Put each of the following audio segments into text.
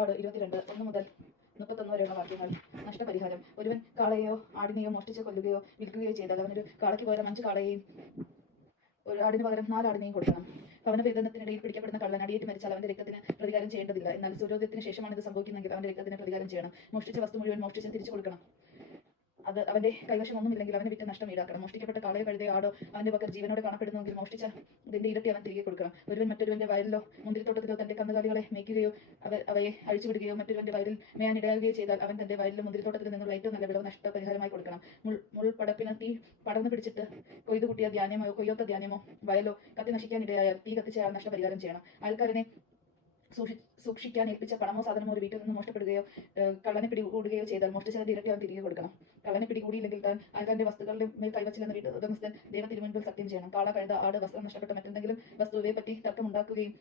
പുറപ്പാട് ഇരുപത്തിരണ്ട് ഒന്ന് മുതൽ മുപ്പത്തൊന്ന് വരെയുള്ള വാക്യങ്ങൾ. നഷ്ടപരിഹാരം. ഒരുവൻ കാളയോ ആടിനെയോ മോഷ്ടിച്ച് കൊല്ലുകയോ വിൽക്കുകയോ ചെയ്താൽ അവനൊരു കാളയ്ക്ക് പകരം അഞ്ച് കാളയെയും ഒരു ആടിന് പകരം നാല് ആടിനെയും കൊടുക്കണം. ഭവന വേതനത്തിനിടയിൽ പിടിക്കപ്പെടുന്ന കള്ളൻ അടിയേറ്റ് മരിച്ചാൽ അവന്റെ രക്തത്തിന് പ്രതികാരം ചെയ്യേണ്ടതില്ല. എന്നാൽ സൂര്യോദയത്തിന് ശേഷമാണ് ഇത് സംഭവിക്കുന്നതെങ്കിൽ അവന്റെ രക്തത്തിന് പ്രതികാരം ചെയ്യണം. മോഷ്ടിച്ച വസ്തു മുഴുവൻ മോഷ്ടിച്ച് തിരിച്ചു കൊടുക്കണം. അത് അവന്റെ കൈവശം ഒന്നുമില്ലെങ്കിൽ അവനെ വിറ്റ് നഷ്ടം ഈടാക്കണം. മോഷ്ടിക്കപ്പെട്ട കാളയെ കഴുതയോ ആടോ അവന്റെ പക്കൽ ജീവനോടെ കാണപ്പെടുന്നുവെങ്കിൽ മോഷ്ടിച്ച ഇതിന്റെ ഇരട്ടി അവൻ തിരികെ കൊടുക്കണം. ഒരുവൻ മറ്റൊരുവന്റെ വയലിലോ മുന്തിരിത്തോട്ടത്തിലോ തന്റെ കന്നുകാലികളെ മേയ്ക്കുകയോ അവ അവയെ അഴിച്ചുവിടുകയോ മറ്റൊരുവന്റെ വയലിൽ മേയാൻ ഇടയാകുകയോ ചെയ്താൽ അവൻ തന്റെ വയലിലും മുന്തിരിത്തോട്ടത്തിൽ നിന്നുള്ള ഏറ്റവും നല്ല വിളവ് നഷ്ടപരിഹാരമായി കൊടുക്കണം. മുൾ മുൾപടപ്പിന് തീ പടർന്നു പിടിച്ചിട്ട് കൊയ്തു കൂട്ടിയ ധ്യാനമോ കൊയ്യോത്ത ധ്യാനമോ വയലോ കത്തി നശിക്കാൻ ഇടയായാൽ തീ കത്തിച്ചയാൾ നഷ്ടപരിഹാരം ചെയ്യണം. അയൽക്കാരനെ സൂക്ഷി സൂക്ഷിക്കാൻ ഏൽപ്പിച്ച പണമോ സാധനമോ ഒരു വീട്ടിൽ നിന്ന് മോഷ്ടപ്പെടുകയോ കള്ളനെ പിടികൂടുകയോ ചെയ്താൽ മോഷ്ടിച്ചതിന്റെ ഇരട്ടി അവൻ തിരികെ കൊടുക്കണം. കള്ളനെ പിടികൂടിയില്ലെങ്കിൽ താൻ അയാളുടെ വസ്തുക്കളുടെ മേൽ കൈവച്ചില്ലെന്ന് വീട്ടിൽ ഉടമസ്ഥൻ ദൈവ തിരുമുൻപിൽ സത്യം ചെയ്യണം. കാള കഴുത ആട് വസ്ത്രം നഷ്ടപ്പെട്ട മറ്റെന്തെങ്കിലും വസ്തുവിനെ പറ്റി തർക്കമുണ്ടാക്കുകയും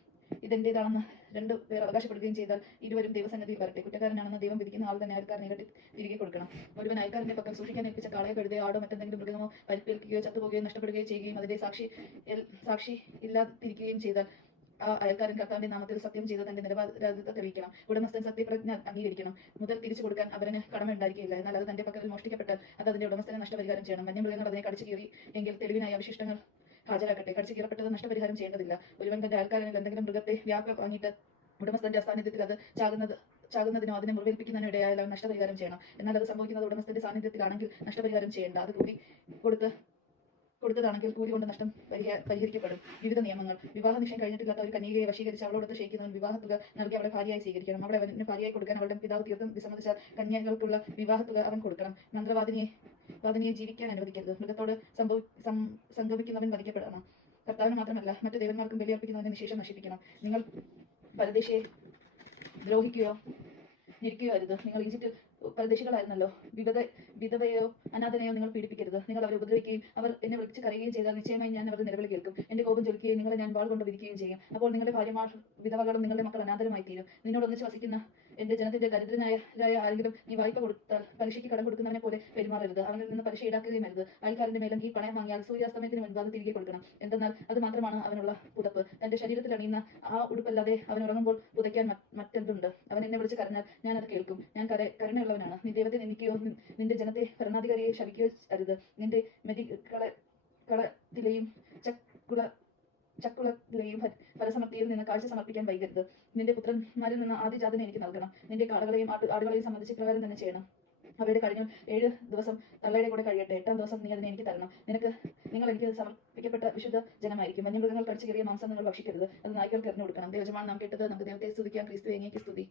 ഇതെന്റേതാണെന്ന് രണ്ടു പേർ അവകാശപ്പെടുകയും ചെയ്താൽ ഇരുവരും ദൈവസന്നിധിയിൽ വരട്ടെ. കുറ്റക്കാരനാണെന്ന് ദൈവം വിധിക്കുന്ന ആൾ തന്നെ അയൽക്കാരനെ കെട്ടി തിരികെ കൊടുക്കണം. ഒരുവൻ അയൽക്കാരന്റെ പക്കൽ സൂക്ഷിക്കാൻ ഏൽപ്പിച്ച കാളയെ കഴുതയോ ആടോ മറ്റെന്തെങ്കിലും മൃഗമോ പരിക്കേൽക്കുകയോ ചത്തുപോകുകയോ നഷ്ടപ്പെടുകയോ ചെയ്യുകയും അതിന്റെ സാക്ഷി സാക്ഷി ഇല്ലാതിരിക്കുകയും ചെയ്താൽ അയൽക്കാരൻ കർത്താവിന്റെ നാമത്തിൽ സത്യം ചെയ്ത തന്റെ നിരപരാധിത്വം തെളിയിക്കണം. ഉടമസ്ഥൻ സത്യപ്രജ്ഞ അംഗീകരിക്കണം. മുതൽ തിരിച്ചു കൊടുക്കാൻ അവന് കടമ ഉണ്ടായിരിക്കില്ല എന്നാൽ അത് തന്റെ പക്കൽ മോഷ്ടിക്കപ്പെട്ടാൽ അത് അതിന്റെ ഉടമസ്ഥനെ നഷ്ടപരിഹാരം ചെയ്യണം. വന്യമൃഗങ്ങൾ അതിനെ കടിച്ചു കീറി എങ്കിൽ തെളിവിനായി അവശിഷ്ടങ്ങൾ ഹാജരാക്കട്ടെ. കടിച്ചു കീറപ്പെട്ടത് നഷ്ടപരിഹാരം ചെയ്യേണ്ടതില്ല. ഒരുവൻ തന്റെ അയൽക്കാരനിൽ എന്തെങ്കിലും മൃഗത്തെ വ്യാപ വാങ്ങിയിട്ട് ഉടമസ്ഥന്റെ അസാന്നിധ്യത്തിൽ അത് ചാകുന്നത് ചാകുന്നതിനോ അതിനെ മുറിവേൽപ്പിക്കുന്നതിനോ ഇടയായാലും നഷ്ടപരിഹാരം ചെയ്യണം. എന്നാൽ അത് സംഭവിക്കുന്നത് ഉടമസ്ഥന്റെ സാന്നിധ്യത്തിലാണെങ്കിൽ നഷ്ടപരിഹാരം ചെയ്യേണ്ട. അത് കൂടി കൊടുത്ത് കൊടുത്തതാണെങ്കിൽ കൂലി കൊണ്ട് നഷ്ടം പരിഹാ പരിഹരിക്കപ്പെടും. വിവിധ നിയമങ്ങൾ. വിവാഹ നിശ്ചയം കഴിഞ്ഞിട്ടില്ലാത്ത ഒരു കന്യകയെ വശീകരിച്ച് അവളോടൊത്ത് വിവാഹ തുക നൽകി അവളെ ഭാര്യയായി സ്വീകരിക്കണം. അവളെ അവന് ഭാര്യയായി കൊടുക്കാൻ അവളുടെ പിതാവ് തീർത്തും വിസമ്മതിച്ചാൽ കന്യകൾക്കുള്ള തുക അവൻ കൊടുക്കണം. മന്ത്രവാദിനിയെ വാദിനിയെ ജീവിക്കാൻ അനുവദിക്കരുത്. മൃഗത്തോട് സംഭവി സംഗമിക്കുന്നവൻ വധിക്കപ്പെടണം കർത്താവിന് മാത്രമല്ല മറ്റു ദേവന്മാർക്കും ബലിയർപ്പിക്കുന്നവനെ നിശേഷം നശിപ്പിക്കണം. നിങ്ങൾ പരദേശിയെ ദ്രോഹിക്കുകയോ ഞെരിക്കുകയോ അരുത്. നിങ്ങൾ ഈജിപ്തിൽ പരദേശികളായിരുന്നല്ലോ വിധവ വിധവയോ അനാഥനെയോ നിങ്ങൾ പീഡിപ്പിക്കരുത്. നിങ്ങൾ അവരെ ഉപദ്രവിക്കുകയും അവർ എന്നെ വിളിച്ച് കരയുകയും ചെയ്താൽ നിശ്ചയമായി ഞാൻ അവരുടെ നിലവിളി കേൾക്കും. എന്റെ കോപം ജ്വലിക്കുകയും നിങ്ങളെ ഞാൻ വാൾ കൊണ്ട് വിധിക്കുകയും ചെയ്യും. അപ്പോൾ നിങ്ങളുടെ ഭാര്യമാർ വിധവകളും നിങ്ങളുടെ മക്കൾ അനാഥരുമായി തീരും നിന്നോട് ഒന്നിച്ച് വസിക്കുന്ന എന്റെ ജനത്തിന്റെ ദരിദ്രനായ ആരെങ്കിലും നീ വായ്പ കൊടുത്താൽ പലിശയ്ക്ക് കടം കൊടുക്കുന്നവനെ പോലെ പെരുമാറരുത്. അവനിൽ നിന്ന് പലിശ ഈടാക്കുകയും അരുത്. അയൽക്കാരന്റെ മേലും ഈ പണയം വാങ്ങിയാൽ സൂര്യാസ്തമയത്തിന് മുൻപ് അത് തിരികെ കൊടുക്കണം. എന്തെന്നാൽ അത് മാത്രമാണ് അവനുള്ള പുതപ്പ്. തന്റെ ശരീരത്തിൽ അണിയുന്ന ആ ഉടുപ്പല്ലാതെ അവൻ ഉറങ്ങുമ്പോൾ പുതയ്ക്കാൻ മറ്റ് മറ്റെന്തുണ്ട്? അവൻ എന്നെ വിളിച്ച് കരഞ്ഞാൽ ഞാൻ അത് കേൾക്കും. ഞാൻ കര കരുണയുള്ളവനാണ്. നീ ദൈവത്തെ നിന്ദിക്കുകയോ നിന്റെ ജനത്തെ ഭരണാധികാരിയെ ശപിക്കുകയോ അരുത്. നിന്റെ മെതികള കളത്തിലെയും ചക്കുള ചക്കുളത്തിലെയും ഫലസമൃദ്ധിയിൽ നിന്ന് കാഴ്ച സമർപ്പിക്കാൻ വൈകരുത്. നിന്റെ പുത്രന്മാരിൽ നിന്ന് ആദ്യജാതനെ എനിക്ക് നൽകണം. നിന്റെ കാടകളെയും ആടുകളെയും സംബന്ധിച്ച് പ്രകാരം തന്നെ ചെയ്യണം. അവരുടെ കഴിഞ്ഞ ഏഴ് ദിവസം തള്ളയുടെ കൂടെ കഴിയട്ടെ. എട്ടാം ദിവസം നീ അതിനെ എനിക്ക് തരണം. നിനക്ക് നിങ്ങൾ എനിക്ക് സമർപ്പിക്കപ്പെട്ട വിശുദ്ധ ജനമായിരിക്കും. വന്യമൃഗങ്ങൾ കഴിച്ചു കയറിയ മാംസം നിങ്ങൾ ഭക്ഷിക്കരുത്. അത് നായ്ക്കൾക്ക് എറിഞ്ഞു കൊടുക്കണം ദേവജമാണ് നാം കേട്ടത് നമുക്ക് ദൈവത്തെ സ്തുതിക്കാം. ക്രിസ്തു എങ്ങനെ സ്തുതി.